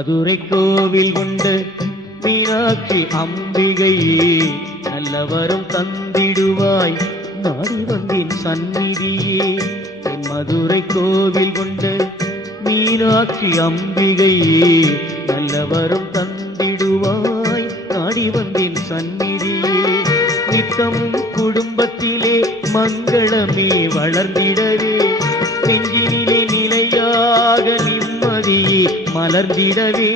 மதுரை கோவில் கொண்டு மீனாட்சி அம்பிகையே நல்லவரும் தந்திடுவாய் நாடி வந்தேன் சந்நிதியே. என் மதுரை கோவில் கொண்டு மீனாட்சி அம்பிகையே நல்லவரும் தந்திடுவாய் நாடி வந்தேன் சந்நிதியே. நித்தமும் குடும்பத்திலே மங்களமே வளர்ந்திடவே நெஞ்சிலே நிலையாக நிம்மதியே மலர்ந்திடவே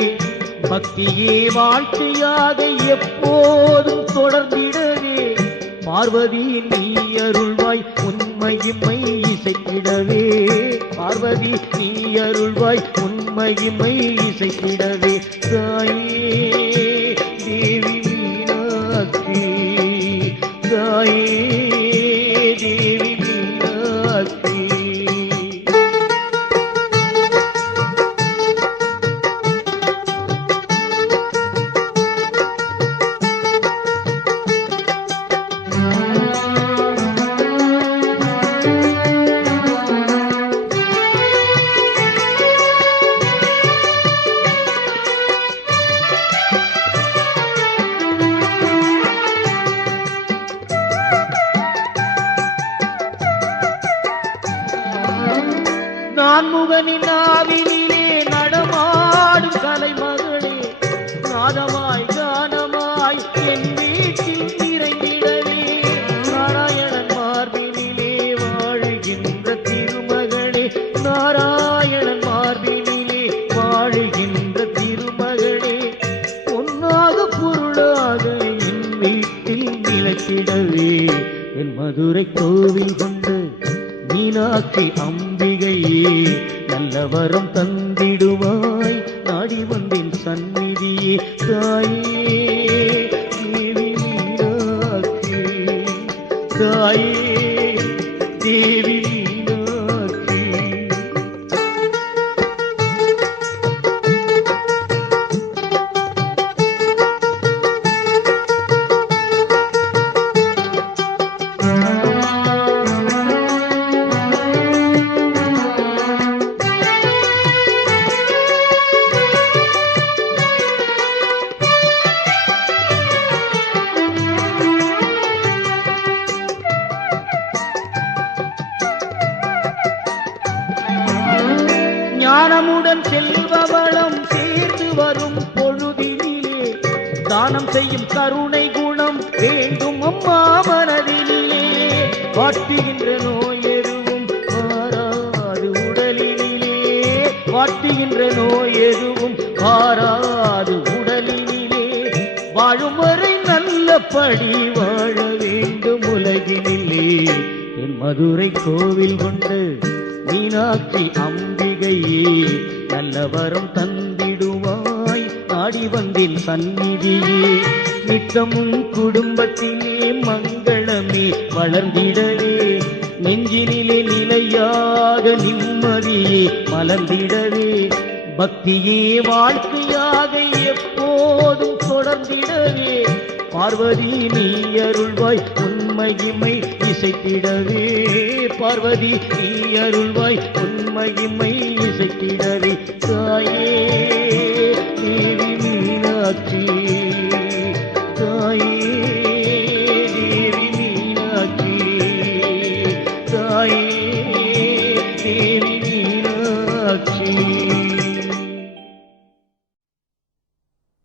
பக்தியே வாழ்க்கையாக எப்போதும் தொடர்ந்திடவே பார்வதி நீ அருள்வாய் உண்மையுமை இசைத்திடவே. பார்வதி நீ அருள்வாய் உண்மையுமை இசைத்திடவே. தாயே தேவி மீனாட்சி தாயே தேவி மீனாட்சி. நான்முகனின் ஆவினிலே நடமாடும் கலைமகளே நாதமாய் கானமாய் என் வீட்டில் நிறைந்திடவே நாராயணன் மார்பினிலே வாழுகின்ற திருமகளே. நாராயணன் மார்பினிலே வாழுகின்ற திருமகளே பொன்னாக பொருளாக என் வீட்டில் நிலைத்திடவே என் மதுரை கோவில் கொண்டு மீனாட்சி அம்பிகையே நல்லவரம் தந்திடுவாய் நாடி வந்தேன் சந்நிதியே. தாயே தேவி மீனாட்சி தாயே தேவி மீனாட்சி. ஞானமுடன் செல்வ வளம் சேர்ந்து வரும் பொழுதினிலே தானம் செய்யும் கருணை குணம் வேண்டும் அம்மா மனதிலே. வாட்டுகின்ற நோய் எதுவும் மாறாது உடலினிலே வாட்டுகின்ற நோய் எதுவும் மாறாது உடலினிலே வாழும் வரை நல்லபடி வாழ வேண்டும் உலகினிலே. என் மதுரை கோவில் கொண்டு மீனாட்சி அம்பிகையே நல்லவரம் தந்திடுவாய் நாடி வந்தேன் சந்நிதியே. நித்தமும் குடும்பத்திலே மங்களமே வளர்ந்திடவே நெஞ்சினிலே நிலையாக நிம்மதியே மலர்ந்திடவே பக்தியே வாழ்க்கையாக எப்போதும் தொடர்ந்திடவே பார்வதி நீ அருள்வாய் உண்மையுமை இசைத்திடவே. பார்வதி நீ அருள்வாய் உண்மையுமை இசைத்திடவே. தாயே தேவி மீனாட்சி